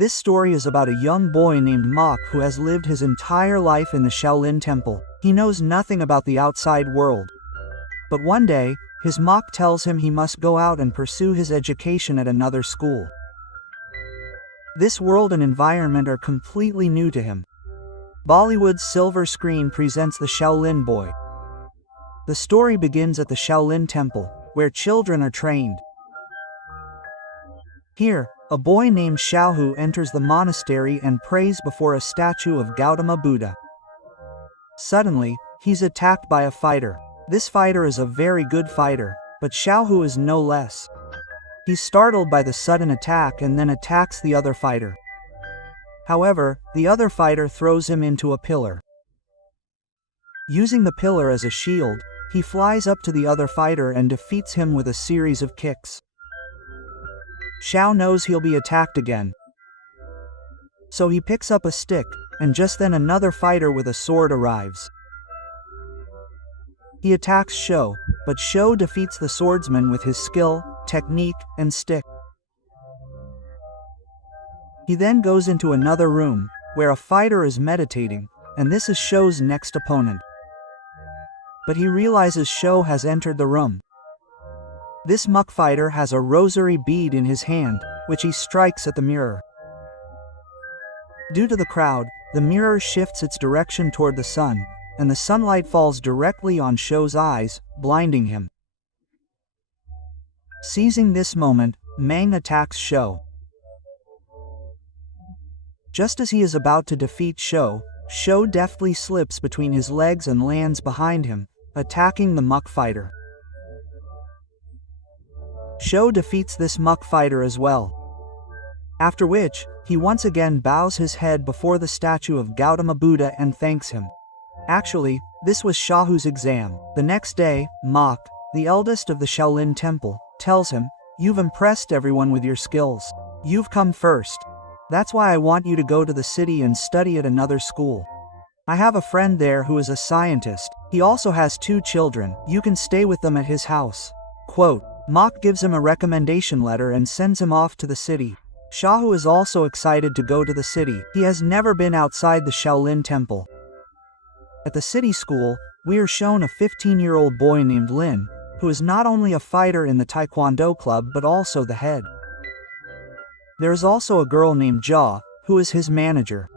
This story is about a young boy named Mok who has lived his entire life in the Shaolin Temple. He knows nothing about the outside world. But one day, his Mok tells him he must go out and pursue his education at another school. This world and environment are completely new to him. Bollywood's silver screen presents the Shaolin boy. The story begins at the Shaolin Temple, where children are trained. Here, a boy named Xiaohu enters the monastery and prays before a statue of Gautama Buddha. Suddenly, he's attacked by a fighter. This fighter is a very good fighter, but Xiaohu is no less. He's startled by the sudden attack and then attacks the other fighter. However, the other fighter throws him into a pillar. Using the pillar as a shield, he flies up to the other fighter and defeats him with a series of kicks. Xiao knows he'll be attacked again. So he picks up a stick, and just then another fighter with a sword arrives. He attacks Shou, but Shou defeats the swordsman with his skill, technique, and stick. He then goes into another room, where a fighter is meditating, and this is Shou's next opponent. But he realizes Shou has entered the room. This Mok fighter has a rosary bead in his hand, which he strikes at the mirror. Due to the crowd, the mirror shifts its direction toward the sun, and the sunlight falls directly on Shou's eyes, blinding him. Seizing this moment, Mang attacks Shou. Just as he is about to defeat Shou, Shou deftly slips between his legs and lands behind him, attacking the Mok fighter. Shou defeats this Mok fighter as well. After which, he once again bows his head before the statue of Gautama Buddha and thanks him. Actually, this was Xiaohu's exam. The next day, Mok, the eldest of the Shaolin Temple, tells him, "You've impressed everyone with your skills. You've come first. That's why I want you to go to the city and study at another school. I have a friend there who is a scientist. He also has 2 children. You can stay with them at his house." Quote, Mok gives him a recommendation letter and sends him off to the city. Xiaohu is also excited to go to the city. He has never been outside the Shaolin Temple. At the city school, we are shown a 15-year-old boy named Lin, who is not only a fighter in the Taekwondo club but also the head. There is also a girl named Jia, who is his manager.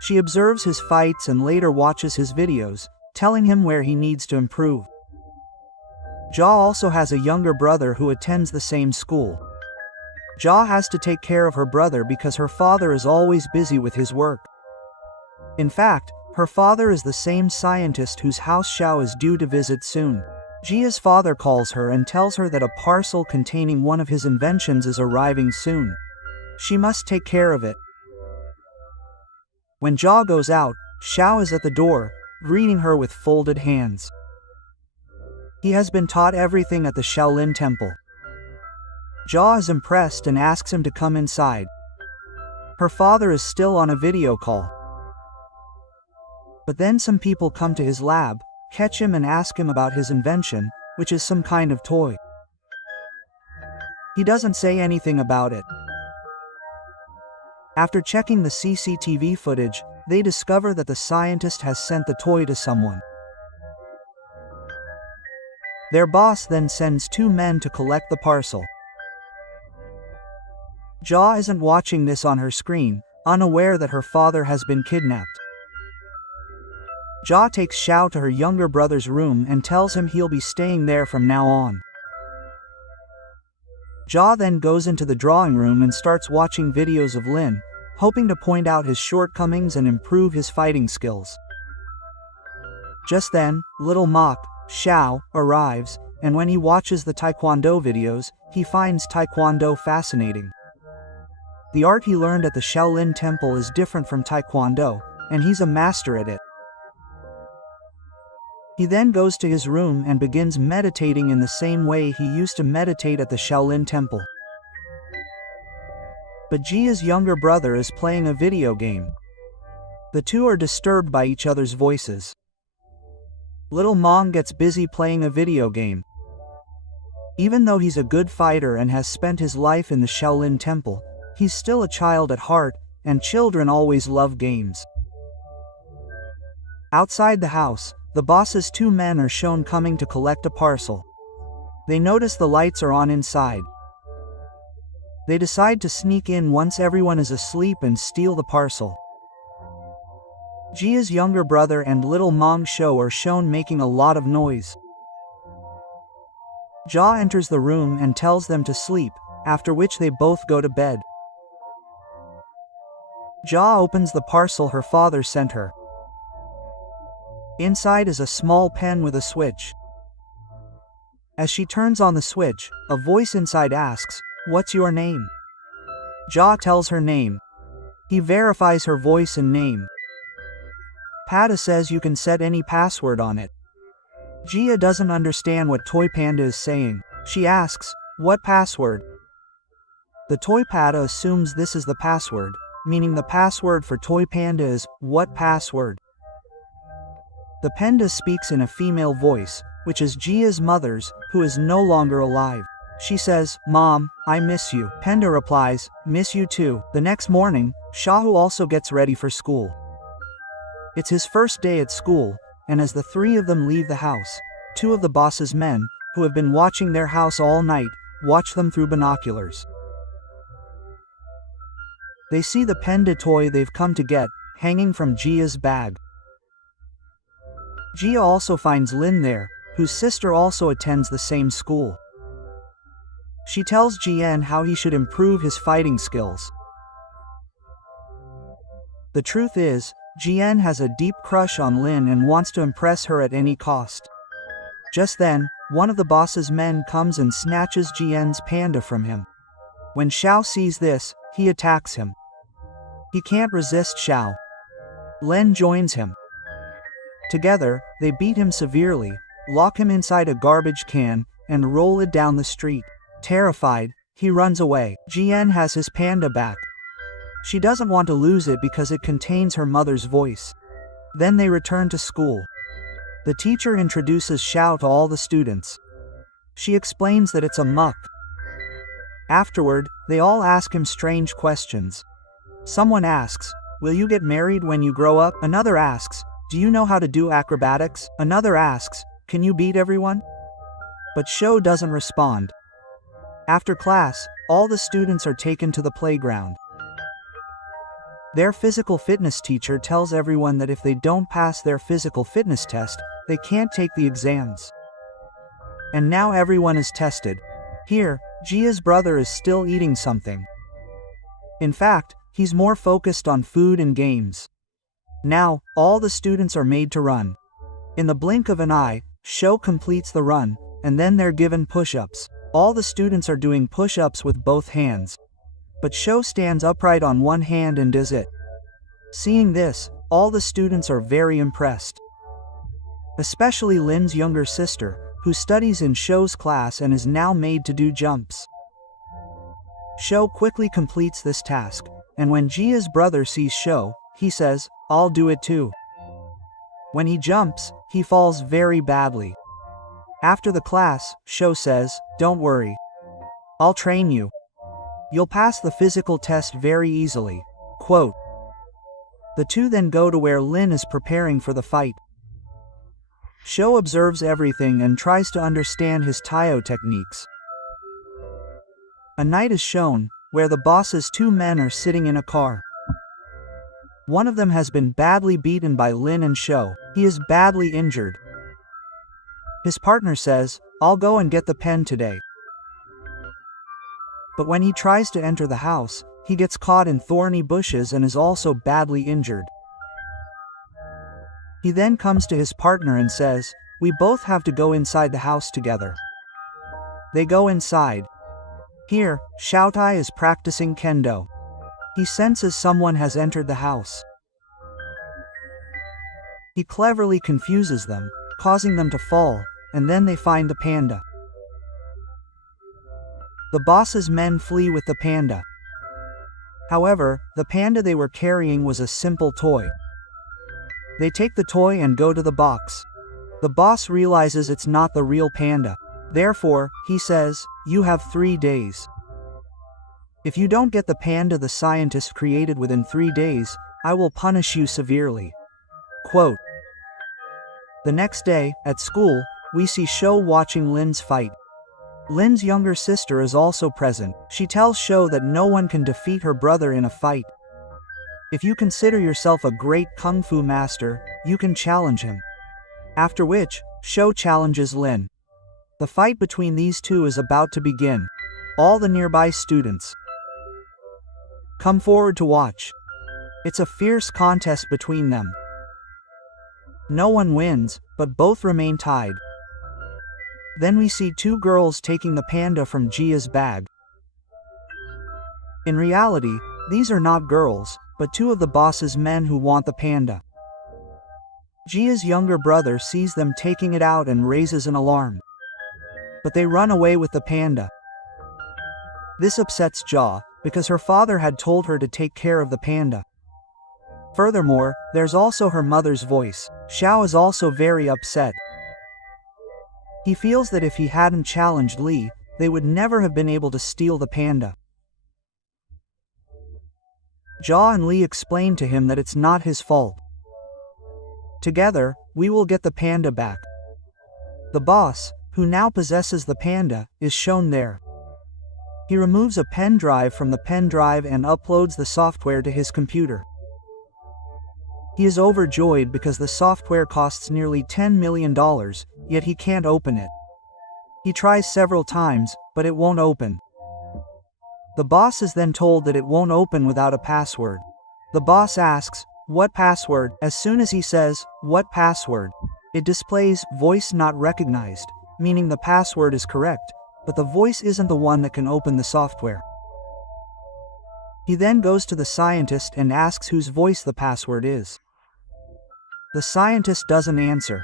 She observes his fights and later watches his videos, telling him where he needs to improve. Jia also has a younger brother who attends the same school. Jia has to take care of her brother because her father is always busy with his work. In fact, her father is the same scientist whose house Xiao is due to visit soon. Jia's father calls her and tells her that a parcel containing one of his inventions is arriving soon. She must take care of it. When Jia goes out, Xiao is at the door, greeting her with folded hands. He has been taught everything at the Shaolin Temple. Jia is impressed and asks him to come inside. Her father is still on a video call. But then some people come to his lab, catch him and ask him about his invention, which is some kind of toy. He doesn't say anything about it. After checking the CCTV footage, they discover that the scientist has sent the toy to someone. Their boss then sends 2 men to collect the parcel. Jia isn't watching this on her screen, unaware that her father has been kidnapped. Jia takes Xiao to her younger brother's room and tells him he'll be staying there from now on. Jia then goes into the drawing room and starts watching videos of Lin, hoping to point out his shortcomings and improve his fighting skills. Just then, little Mok, Xiao, arrives, and when he watches the Taekwondo videos, he finds Taekwondo fascinating. The art he learned at the Shaolin Temple is different from Taekwondo, and he's a master at it. He then goes to his room and begins meditating in the same way he used to meditate at the Shaolin Temple. But Jia's younger brother is playing a video game. The two are disturbed by each other's voices. Little Mong gets busy playing a video game. Even though he's a good fighter and has spent his life in the Shaolin Temple, He's still a child at heart, and children always love games. Outside the house, the boss's two men are shown coming to collect a parcel. They notice the lights are on inside. They decide to sneak in once everyone is asleep and steal the parcel. Jia's younger brother and little Mong Shou are shown making a lot of noise. Jia enters the room and tells them to sleep, after which they both go to bed. Jia opens the parcel her father sent her. Inside is a small pen with a switch. As she turns on the switch, a voice inside asks, "What's your name?" Jia tells her name. He verifies her voice and name. Pada says you can set any password on it. Jia doesn't understand what Toy Panda is saying. She asks, "What password?" The Toy Panda assumes this is the password, meaning the password for Toy Panda is, "What password?" The panda speaks in a female voice, which is Jia's mother's, who is no longer alive. She says, "Mom, I miss you." Panda replies, "Miss you too." The next morning, Shahu also gets ready for school. It's his first day at school, and as the three of them leave the house, two of the boss's men, who have been watching their house all night, watch them through binoculars. They see the panda toy they've come to get, hanging from Jia's bag. Jia also finds Lin there, whose sister also attends the same school. She tells Jian how he should improve his fighting skills. The truth is, Jian has a deep crush on Lin and wants to impress her at any cost. Just then, one of the boss's men comes and snatches Jian's panda from him. When Xiao sees this, he attacks him. He can't resist Xiao. Len joins him. Together, they beat him severely, lock him inside a garbage can, and roll it down the street. Terrified, he runs away. Jian has his panda back. She doesn't want to lose it because it contains her mother's voice. Then they return to school. The teacher introduces Xiao to all the students. She explains that it's a muck. Afterward, they all ask him strange questions. Someone asks, "Will you get married when you grow up?" Another asks, "Do you know how to do acrobatics?" Another asks, "Can you beat everyone?" But Shou doesn't respond. After class, all the students are taken to the playground. Their physical fitness teacher tells everyone that if they don't pass their physical fitness test, they can't take the exams. And now everyone is tested. Here, Jia's brother is still eating something. In fact, he's more focused on food and games. Now, all the students are made to run. In the blink of an eye, Shou completes the run, and then they're given push-ups. All the students are doing push-ups with both hands. But Shou stands upright on one hand and does it. Seeing this, all the students are very impressed. Especially Lin's younger sister, who studies in Shou's class and is now made to do jumps. Shou quickly completes this task, and when Jia's brother sees Shou, he says, "I'll do it too." When he jumps, he falls very badly. After the class, Shou says, "Don't worry. I'll train you. You'll pass the physical test very easily." Quote. The two then go to where Lin is preparing for the fight. Shou observes everything and tries to understand his Taio techniques. A night is shown, where the boss's two men are sitting in a car. One of them has been badly beaten by Lin and Shou. He is badly injured. His partner says, "I'll go and get the pen today." But when he tries to enter the house, he gets caught in thorny bushes and is also badly injured. He then comes to his partner and says, "We both have to go inside the house together." They go inside. Here, Xiaotai is practicing kendo. He senses someone has entered the house. He cleverly confuses them, causing them to fall, and then they find the panda. The boss's men flee with the panda. However, the panda they were carrying was a simple toy. They take the toy and go to the box. The boss realizes it's not the real panda. Therefore, he says, "You have 3 days. If you don't get the panda the scientist created within 3 days, I will punish you severely. Quote. The next day, at school, we see Shou watching Lin's fight. Lin's younger sister is also present. She tells Shou that no one can defeat her brother in a fight. If you consider yourself a great kung fu master, you can challenge him. After which, Shou challenges Lin. The fight between these two is about to begin. All the nearby students come forward to watch. It's a fierce contest between them. No one wins, but both remain tied. Then we see two girls taking the panda from Jia's bag. In reality, these are not girls, but two of the boss's men who want the panda. Jia's younger brother sees them taking it out and raises an alarm. But they run away with the panda. This upsets Jia, because her father had told her to take care of the panda. Furthermore, there's also her mother's voice. Xiao is also very upset. He feels that if he hadn't challenged Li, they would never have been able to steal the panda. Jia and Li explain to him that it's not his fault. Together, we will get the panda back. The boss, who now possesses the panda, is shown there. He removes a pen drive from the pen drive and uploads the software to his computer. He is overjoyed because the software costs nearly $10 million, yet he can't open it. He tries several times, but it won't open. The boss is then told that it won't open without a password. The boss asks, "What password?" As soon as he says, "What password?" it displays, "Voice not recognized," meaning the password is correct, but the voice isn't the one that can open the software. He then goes to the scientist and asks whose voice the password is. The scientist doesn't answer.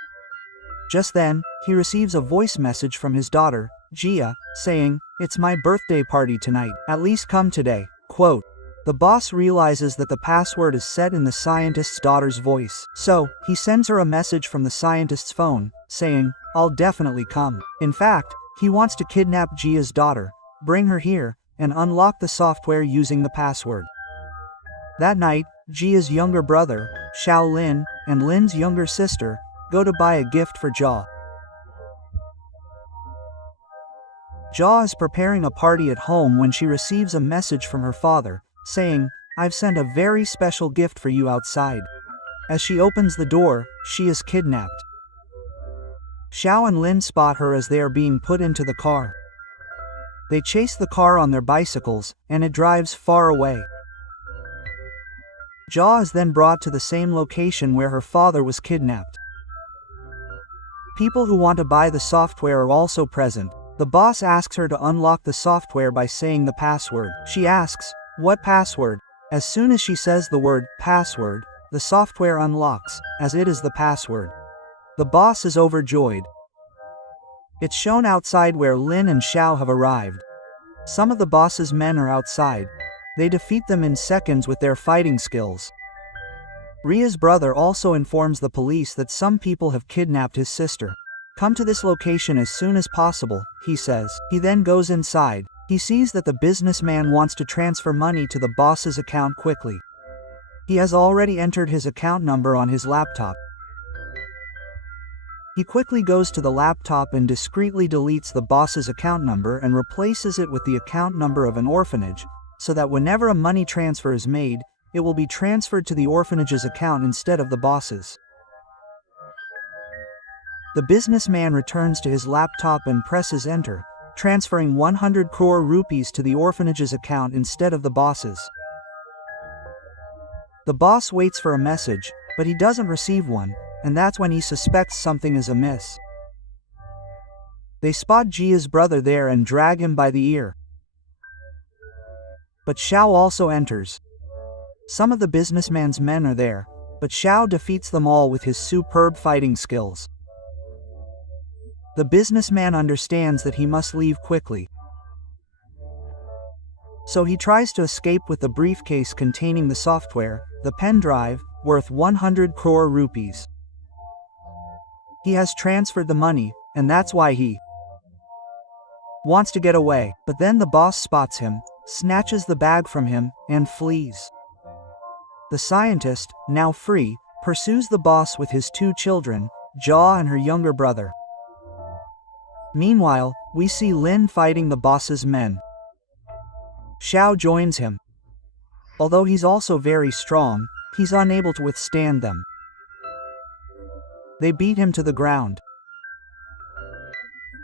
Just then, he receives a voice message from his daughter, Jia, saying, "It's my birthday party tonight, at least come today." Quote. The boss realizes that the password is set in the scientist's daughter's voice. So, he sends her a message from the scientist's phone, saying, "I'll definitely come." In fact, he wants to kidnap Jia's daughter, bring her here, and unlock the software using the password. That night, Jia's younger brother, Shaolin, and Lin's younger sister, go to buy a gift for Jia. Jia is preparing a party at home when she receives a message from her father, saying, "I've sent a very special gift for you outside." As she opens the door, she is kidnapped. Xiao and Lin spot her as they are being put into the car. They chase the car on their bicycles, and it drives far away. Jia is then brought to the same location where her father was kidnapped. People who want to buy the software are also present. The boss asks her to unlock the software by saying the password. She asks, "What password?" As soon as she says the word password, the software unlocks, as it is the password. The boss is overjoyed. It's shown outside where Lin and Xiao have arrived. Some of the boss's men are outside. They defeat them in seconds with their fighting skills. Ria's brother also informs the police that some people have kidnapped his sister. "Come to this location as soon as possible," he says. He then goes inside. He sees that the businessman wants to transfer money to the boss's account quickly. He has already entered his account number on his laptop. He quickly goes to the laptop and discreetly deletes the boss's account number and replaces it with the account number of an orphanage, so that whenever a money transfer is made, it will be transferred to the orphanage's account instead of the boss's. The businessman returns to his laptop and presses enter, transferring 100 crore rupees to the orphanage's account instead of the boss's. The boss waits for a message, but he doesn't receive one, and that's when he suspects something is amiss. They spot Jia's brother there and drag him by the ear. But Xiao also enters. Some of the businessman's men are there, but Xiao defeats them all with his superb fighting skills. The businessman understands that he must leave quickly. So he tries to escape with the briefcase containing the software, the pen drive, worth 100 crore rupees. He has transferred the money, and that's why he wants to get away. But then the boss spots him, snatches the bag from him, and flees. The scientist, now free, pursues the boss with his 2 children, Jia and her younger brother. Meanwhile, we see Lin fighting the boss's men. Xiao joins him. Although he's also very strong, he's unable to withstand them. They beat him to the ground.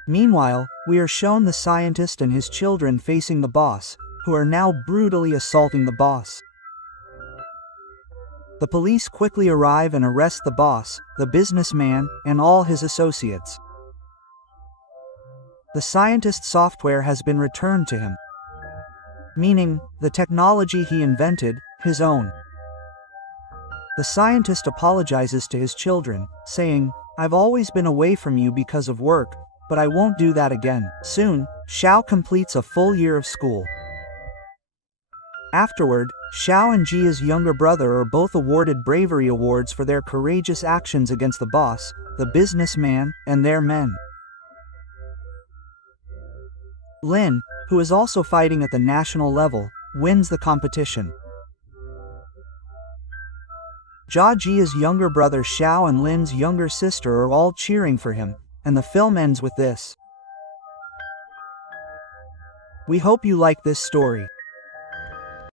Meanwhile, we are shown the scientist and his children facing the boss, who are now brutally assaulting the boss. The police quickly arrive and arrest the boss, the businessman, and all his associates. The scientist's software has been returned to him, meaning the technology he invented, his own. The scientist apologizes to his children, saying, "I've always been away from you because of work, but I won't do that again." Soon, Xiao completes a full year of school. Afterward, Xiao and Jia's younger brother are both awarded bravery awards for their courageous actions against the boss, the businessman, and their men. Lin, who is also fighting at the national level, wins the competition. Jia's younger brother Xiao and Lin's younger sister are all cheering for him, and the film ends with this. We hope you like this story.